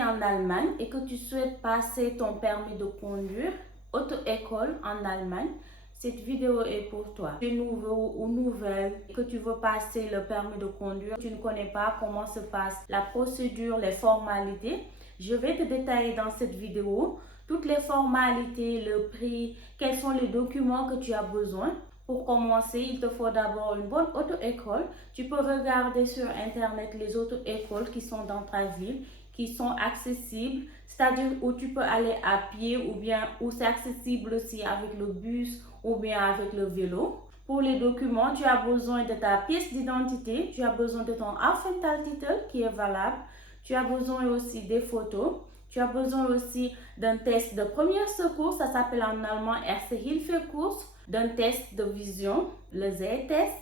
vis en Allemagne et que tu souhaites passer ton permis de conduire, auto-école en Allemagne, cette vidéo est pour toi. Tu es nouveau ou nouvelle et que tu veux passer le permis de conduire, tu ne connais pas comment se passe la procédure, les formalités. Je vais te détailler dans cette vidéo toutes les formalités, le prix, quels sont les documents que tu as besoin. Pour commencer, il te faut d'abord une bonne auto-école. Tu peux regarder sur Internet les auto-écoles qui sont dans ta ville, qui sont accessibles, c'est-à-dire où tu peux aller à pied ou bien où c'est accessible aussi avec le bus ou bien avec le vélo. Pour les documents, tu as besoin de ta pièce d'identité, tu as besoin de ton Aufenthaltstitel qui est valable, tu as besoin aussi des photos. Tu as besoin aussi d'un test de premier secours, ça s'appelle en allemand Erste Hilfe-Kurs, d'un test de vision, le Z-test,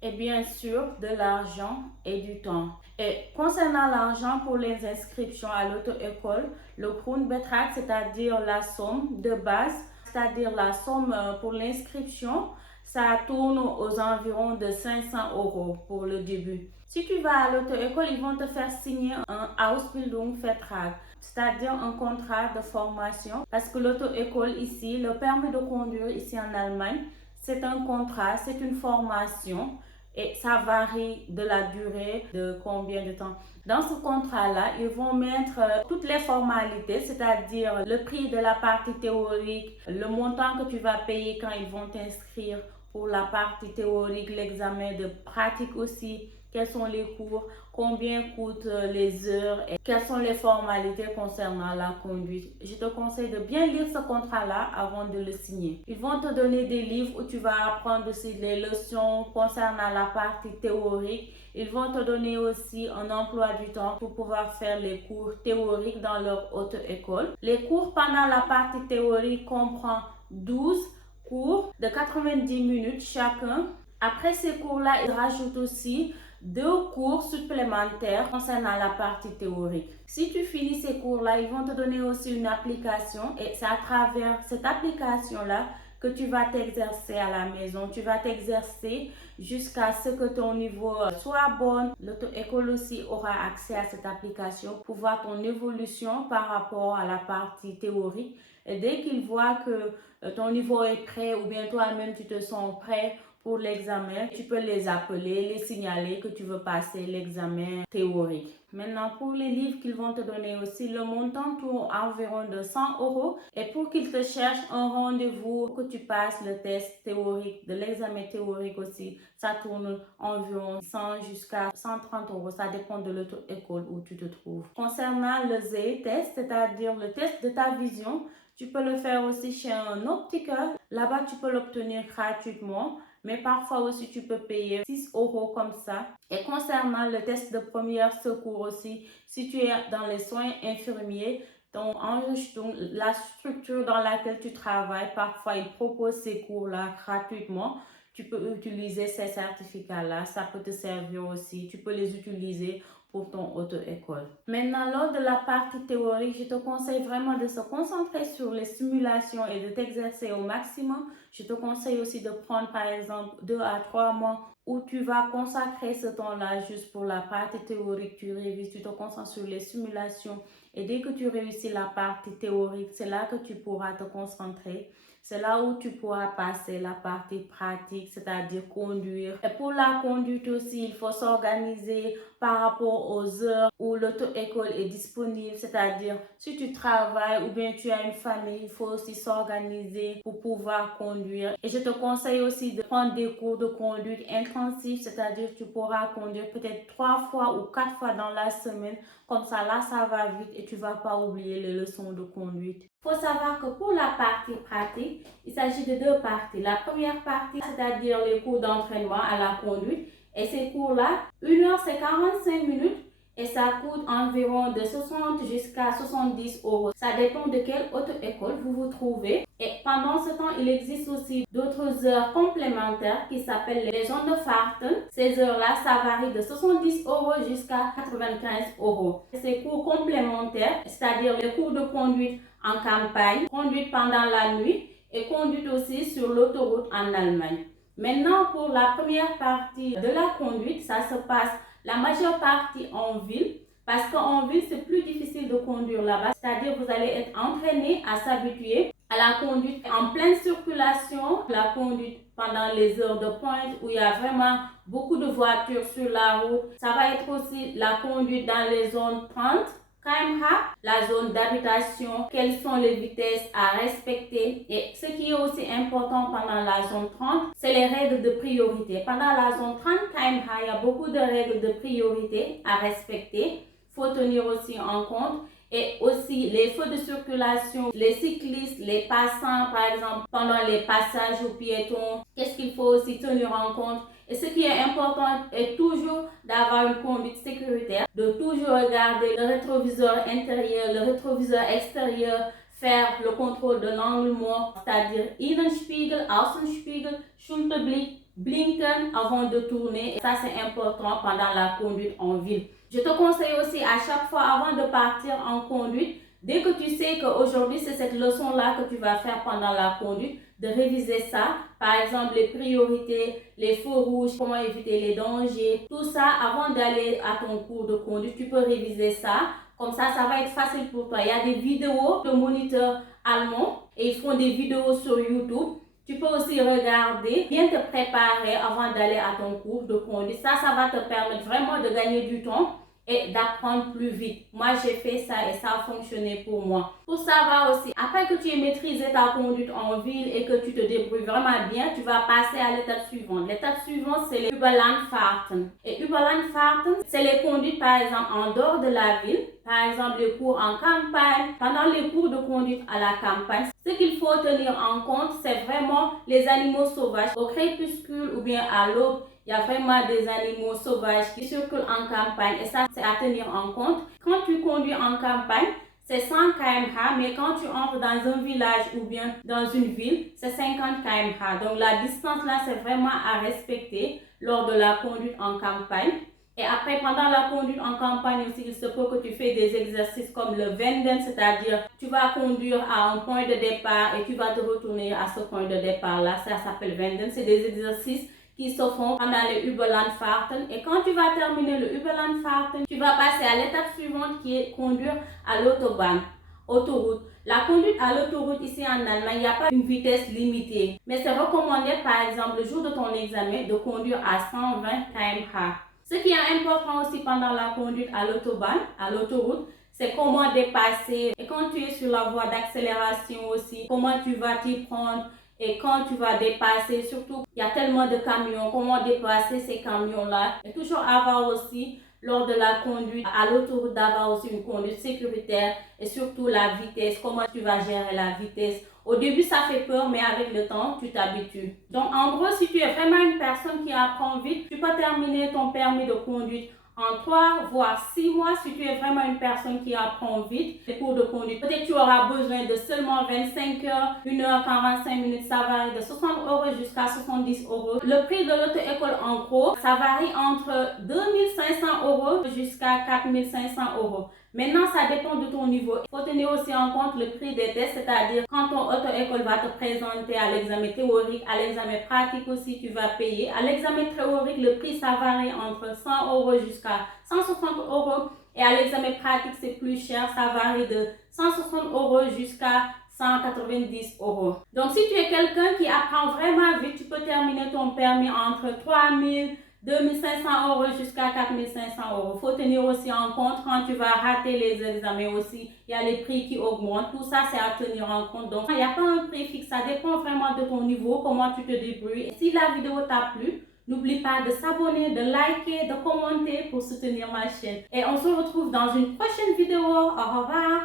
et bien sûr de l'argent et du temps. Et concernant l'argent pour les inscriptions à l'auto-école, le Grundbetrag, c'est-à-dire la somme de base, c'est-à-dire la somme pour l'inscription, ça tourne aux environs de 500 € pour le début. Si tu vas à l'auto-école, ils vont te faire signer un Ausbildungsvertrag, c'est-à-dire un contrat de formation. Parce que l'auto-école ici, le permis de conduire ici en Allemagne, c'est un contrat, c'est une formation et ça varie de la durée, de combien de temps. Dans ce contrat-là, ils vont mettre toutes les formalités, c'est-à-dire le prix de la partie théorique, le montant que tu vas payer quand ils vont t'inscrire pour la partie théorique, l'examen de pratique aussi, quels sont les cours, combien coûtent les heures et quelles sont les formalités concernant la conduite. Je te conseille de bien lire ce contrat-là avant de le signer. Ils vont te donner des livres où tu vas apprendre aussi les leçons concernant la partie théorique. Ils vont te donner aussi un emploi du temps pour pouvoir faire les cours théoriques dans leur auto-école. Les cours pendant la partie théorique comprennent 12 cours de 90 minutes chacun. Après ces cours-là, ils rajoutent aussi 2 cours supplémentaires concernant la partie théorique. Si tu finis ces cours-là, ils vont te donner aussi une application et c'est à travers cette application-là que tu vas t'exercer à la maison. Tu vas t'exercer jusqu'à ce que ton niveau soit bon. L'auto-école aussi aura accès à cette application pour voir ton évolution par rapport à la partie théorique. Et dès qu'ils voient que ton niveau est prêt ou bien toi-même tu te sens prêt pour l'examen, tu peux les appeler, les signaler que tu veux passer l'examen théorique. Maintenant, pour les livres qu'ils vont te donner aussi, le montant tourne environ de 100 € et pour qu'ils te cherchent un rendez-vous, que tu passes le test théorique, de l'examen théorique aussi, ça tourne environ 100 jusqu'à 130 €, ça dépend de l'auto-école où tu te trouves. Concernant le Z-test, c'est-à-dire le test de ta vision, tu peux le faire aussi chez un opticien. Là-bas, tu peux l'obtenir gratuitement. Mais parfois aussi, tu peux payer 6 € comme ça. Et concernant le test de premier secours aussi, si tu es dans les soins infirmiers, la structure dans laquelle tu travailles, parfois ils proposent ces cours-là gratuitement. Tu peux utiliser ces certificats-là, ça peut te servir aussi. Tu peux les utiliser pour ton auto-école. Maintenant, lors de la partie théorique, je te conseille vraiment de se concentrer sur les simulations et de t'exercer au maximum. Je te conseille aussi de prendre par exemple 2 à 3 mois où tu vas consacrer ce temps-là juste pour la partie théorique. Tu révises, tu te concentres sur les simulations et dès que tu réussis la partie théorique, c'est là que tu pourras te concentrer. C'est là où tu pourras passer la partie pratique, c'est-à-dire conduire. Et pour la conduite aussi, il faut s'organiser par rapport aux heures où l'auto-école est disponible. C'est-à-dire, si tu travailles ou bien tu as une famille, il faut aussi s'organiser pour pouvoir conduire. Et je te conseille aussi de prendre des cours de conduite intensifs, c'est-à-dire tu pourras conduire peut-être 3 fois ou 4 fois dans la semaine. Comme ça, là, ça va vite et tu ne vas pas oublier les leçons de conduite. Il faut savoir que pour la partie pratique, il s'agit de 2 parties. La première partie, c'est-à-dire les cours d'entraînement à la conduite. Et ces cours-là, 1 heure, c'est 45 minutes et ça coûte environ de 60 jusqu'à 70 €. Ça dépend de quelle auto-école vous vous trouvez. Et pendant ce temps, il existe aussi d'autres heures complémentaires qui s'appellent les Sonderfahrten. Ces heures-là, ça varie de 70 € jusqu'à 95 €. Ces cours complémentaires, c'est-à-dire les cours de conduite en campagne, conduite pendant la nuit et conduite aussi sur l'autoroute en Allemagne. Maintenant, pour la première partie de la conduite, ça se passe la majeure partie en ville parce qu'en ville, c'est plus difficile de conduire là-bas, c'est-à-dire vous allez être entraîné à s'habituer à la conduite en pleine circulation, la conduite pendant les heures de pointe où il y a vraiment beaucoup de voitures sur la route. Ça va être aussi la conduite dans les zones 30 km/h, la zone d'habitation, quelles sont les vitesses à respecter. Et ce qui est aussi important pendant la zone 30, c'est les règles de priorité. Pendant la zone 30 km/h, il y a beaucoup de règles de priorité à respecter. Il faut tenir aussi en compte. Et aussi les feux de circulation, les cyclistes, les passants par exemple pendant les passages aux piétons, qu'est-ce qu'il faut aussi tenir en compte. Et ce qui est important est toujours d'avoir une conduite sécuritaire, de toujours regarder le rétroviseur intérieur, le rétroviseur extérieur, faire le contrôle de l'angle mort, c'est-à-dire Innenspiegel, Außenspiegel, Schulterblick, blinken avant de tourner. Et ça c'est important pendant la conduite en ville. Je te conseille aussi à chaque fois avant de partir en conduite, dès que tu sais qu'aujourd'hui c'est cette leçon-là que tu vas faire pendant la conduite, de réviser ça. Par exemple, les priorités, les feux rouges, comment éviter les dangers, tout ça avant d'aller à ton cours de conduite, tu peux réviser ça. Comme ça va être facile pour toi. Il y a des vidéos de moniteurs allemands et ils font des vidéos sur YouTube. Tu peux aussi regarder, bien te préparer avant d'aller à ton cours de conduite. Ça va te permettre vraiment de gagner du temps et d'apprendre plus vite. Moi, j'ai fait ça et ça a fonctionné pour moi. Pour savoir aussi, après que tu aies maîtrisé ta conduite en ville et que tu te débrouilles vraiment bien, tu vas passer à l'étape suivante. L'étape suivante, c'est les Überlandfahrten. Et Überlandfahrten, c'est les conduites, par exemple, en dehors de la ville. Par exemple, les cours en campagne. Pendant les cours de conduite à la campagne, ce qu'il faut tenir en compte, c'est vraiment les animaux sauvages. Au crépuscule ou bien à l'aube, il y a vraiment des animaux sauvages qui circulent en campagne et ça, c'est à tenir en compte. Quand tu conduis en campagne, c'est 100 km/h, mais quand tu entres dans un village ou bien dans une ville, c'est 50 km/h. Donc, la distance là, c'est vraiment à respecter lors de la conduite en campagne. Et après, pendant la conduite en campagne aussi, il se peut que tu fais des exercices comme le Wenden, c'est-à-dire tu vas conduire à un point de départ et tu vas te retourner à ce point de départ-là. Ça s'appelle Wenden. C'est des exercices qui se font pendant les Überlandfahrten. Et quand tu vas terminer le Überlandfahrten, tu vas passer à l'étape suivante qui est conduire à l'autobahn, autoroute. La conduite à l'autoroute ici en Allemagne, il n'y a pas une vitesse limitée. Mais c'est recommandé par exemple le jour de ton examen de conduire à 120 km/h. Ce qui est important aussi pendant la conduite à l'autobahn, à l'autoroute, c'est comment dépasser. Et quand tu es sur la voie d'accélération aussi, comment tu vas t'y prendre. Et quand tu vas dépasser, surtout, il y a tellement de camions, comment dépasser ces camions-là. Et toujours avoir aussi, lors de la conduite à l'autoroute, d'avoir aussi une conduite sécuritaire et surtout la vitesse, comment tu vas gérer la vitesse. Au début, ça fait peur, mais avec le temps, tu t'habitues. Donc, en gros, si tu es vraiment une personne qui apprend vite, tu peux terminer ton permis de conduite en 3 voire 6 mois si tu es vraiment une personne qui apprend vite les cours de conduite. Peut-être tu auras besoin de seulement 25 heures, 1h45 minutes, ça varie de 60 € jusqu'à 70 €. Le prix de l'auto-école en gros, ça varie entre 2500 € jusqu'à 4500 €. Maintenant, ça dépend de ton niveau. Il faut tenir aussi en compte le prix des tests, c'est-à-dire quand ton auto-école va te présenter à l'examen théorique, à l'examen pratique aussi, tu vas payer. À l'examen théorique, le prix, ça varie entre 100 € jusqu'à 160 €. Et à l'examen pratique, c'est plus cher, ça varie de 160 € jusqu'à 190 €. Donc, si tu es quelqu'un qui apprend vraiment vite, tu peux terminer ton permis entre 3000 2500 € jusqu'à 4500 €. Il faut tenir aussi en compte quand tu vas rater les examens aussi. Il y a les prix qui augmentent. Tout ça, c'est à tenir en compte. Donc, il n'y a pas un prix fixe. Ça dépend vraiment de ton niveau, comment tu te débrouilles. Et si la vidéo t'a plu, n'oublie pas de s'abonner, de liker, de commenter pour soutenir ma chaîne. Et on se retrouve dans une prochaine vidéo. Au revoir.